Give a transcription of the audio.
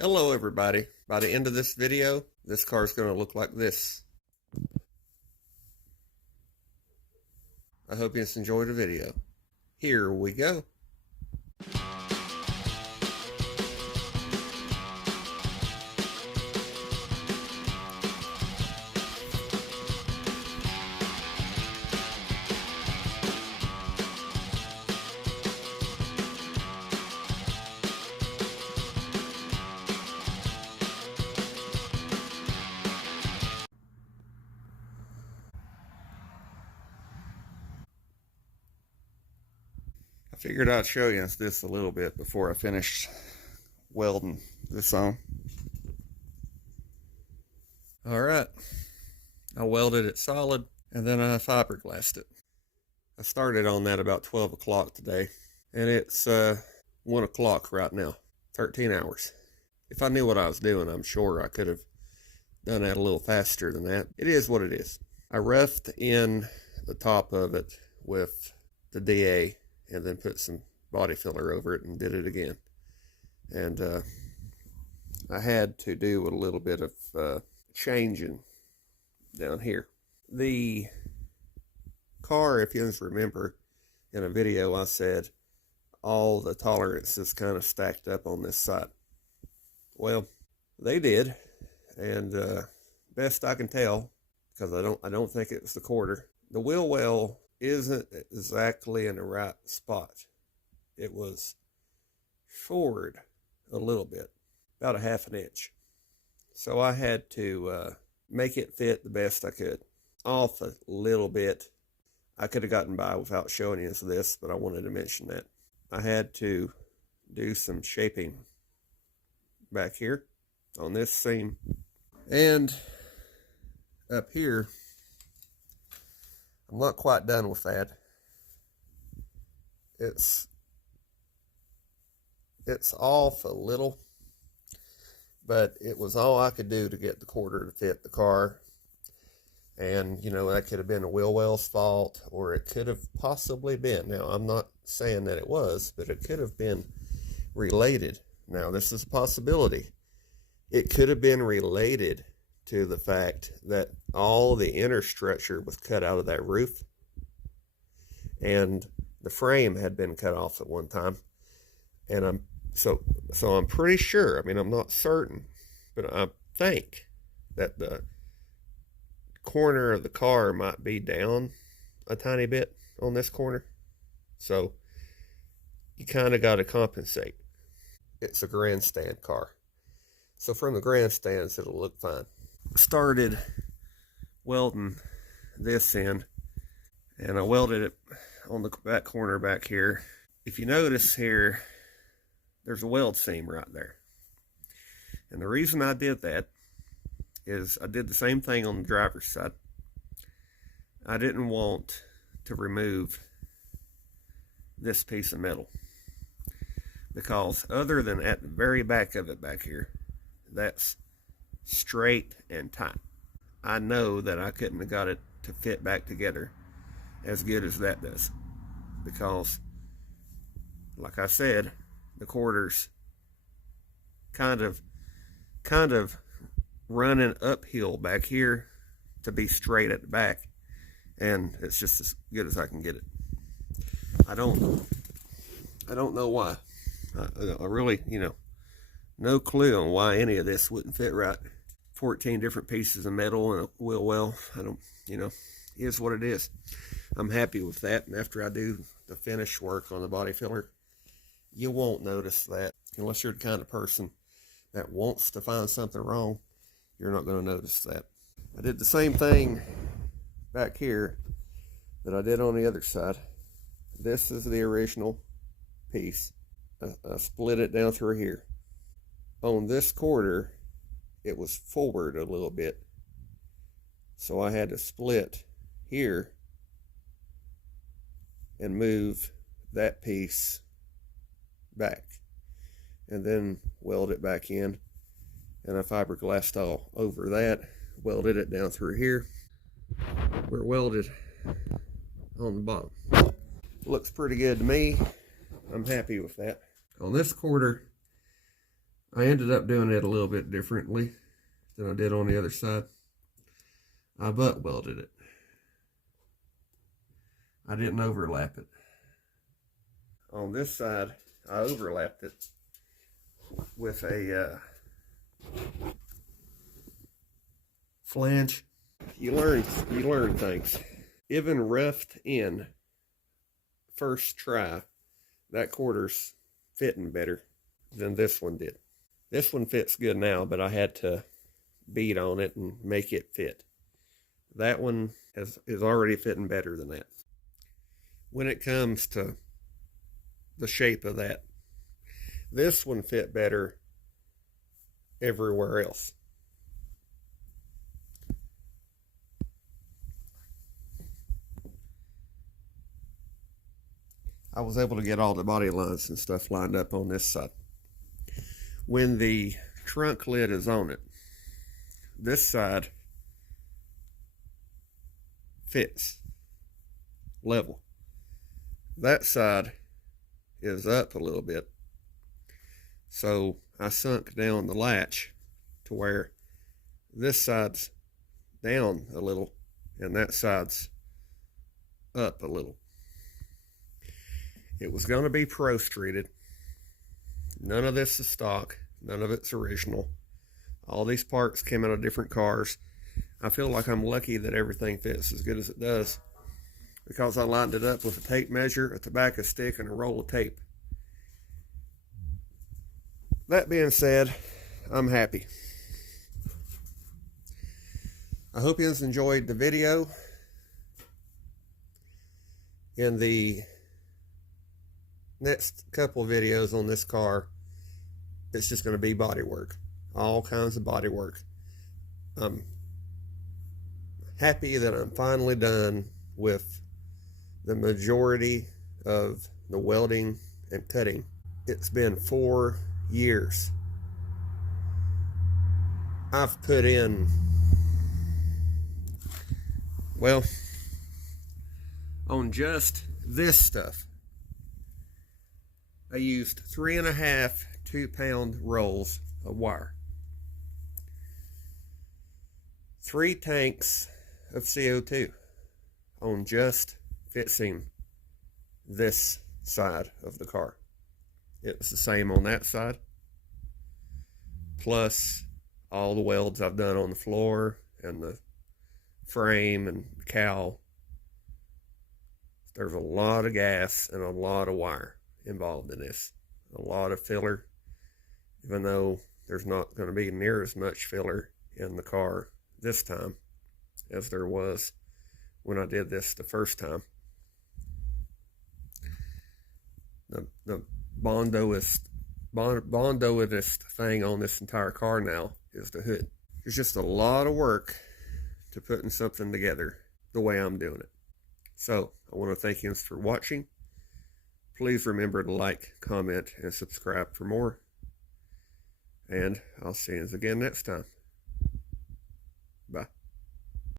Hello everybody. By the end of this video, this car is going to look like this. I hope you enjoyed the video. Here we go. I figured I'd show you this a little bit before I finished welding this on. Alright, I welded it solid and then I fiberglassed it. I started on that about 12 o'clock today and it's 1 o'clock right now, 13 hours. If I knew what I was doing, I'm sure I could have done that a little faster than that. It is what it is. I roughed in the top of it with the DA and then put some body filler over it and did it again. And I had to do a little bit of changing down here. The car, if you guys remember, in a video I said all the tolerances kind of stacked up on this side. Well, they did, and best I can tell, because I don't think it was the quarter, the wheel well isn't exactly in the right spot. It was forward a little bit, about a half an inch. So I had to make it fit the best I could. Off a little bit. I could have gotten by without showing you this, but I wanted to mention that. I had to do some shaping back here on this seam. And up here, I'm not quite done with that. It's off a little, but it was all I could do to get the quarter to fit the car. And, you know, that could have been a wheel well's fault, or it could have possibly been. Now, I'm not saying that it was, but it could have been related. Now, this is a possibility. It could have been related to the fact that all the inner structure was cut out of that roof, and the frame had been cut off at one time. And I'm pretty sure, I mean, I'm not certain, but I think that the corner of the car might be down a tiny bit on this corner. So you kind of got to compensate. It's a grandstand car. So from the grandstands, it'll look fine. Started welding this in, and I welded it on the back corner back here. If you notice here, there's a weld seam right there. And the reason I did that is I did the same thing on the driver's side. I didn't want to remove this piece of metal, because other than at the very back of it back here, that's straight and tight. I know that I couldn't have got it to fit back together as good as that does, because like I said, the quarters kind of running uphill back here to be straight at the back, and it's just as good as I can get it. I don't know why. I really, no clue on why any of this wouldn't fit right. 14 different pieces of metal and a wheel well. I don't, is what it is. I'm happy with that. And after I do the finish work on the body filler, you won't notice that. Unless you're the kind of person that wants to find something wrong, you're not going to notice that. I did the same thing back here that I did on the other side. This is the original piece. I split it down through here. On this quarter, it was forward a little bit, so I had to split here and move that piece back, and then weld it back in, and I fiberglassed all over that, welded it down through here. We're welded on the bottom. Looks pretty good to me. I'm happy with that. On this quarter, I ended up doing it a little bit differently than I did on the other side. I butt welded it. I didn't overlap it. On this side, I overlapped it with a flange. You learn things. Even roughed in first try, that quarter's fitting better than this one did. This one fits good now, but I had to beat on it and make it fit. That one is already fitting better than that. When it comes to the shape of that, this one fit better everywhere else. I was able to get all the body lines and stuff lined up on this side. When the trunk lid is on it, this side fits level. That side is up a little bit. So I sunk down the latch to where this side's down a little and that side's up a little. It was going to be Pro Streeted. None of this is stock. None of it's original. All these parts came out of different cars. I feel like I'm lucky that everything fits as good as it does because I lined it up with a tape measure, a tobacco stick, and a roll of tape. That being said, I'm happy. I hope you guys enjoyed the video. In the next couple of videos on this car, it's just going to be body work. All kinds of body work. I'm happy that I'm finally done with the majority of the welding and cutting. It's been 4 years. I've put in, well, on just this stuff, I used 3.5 2-pound rolls of wire, 3 tanks of CO2 on just fixing this side of the car. It was the same on that side, plus all the welds I've done on the floor and the frame and the cowl. There's a lot of gas and a lot of wire involved in this. A lot of filler, even though there's not going to be near as much filler in the car this time as there was when I did this the first time. The bondoest thing on this entire car now is the hood. There's just a lot of work to putting something together the way I'm doing it. So I want to thank you for watching. Please remember to like, comment, and subscribe for more. And I'll see you again next time.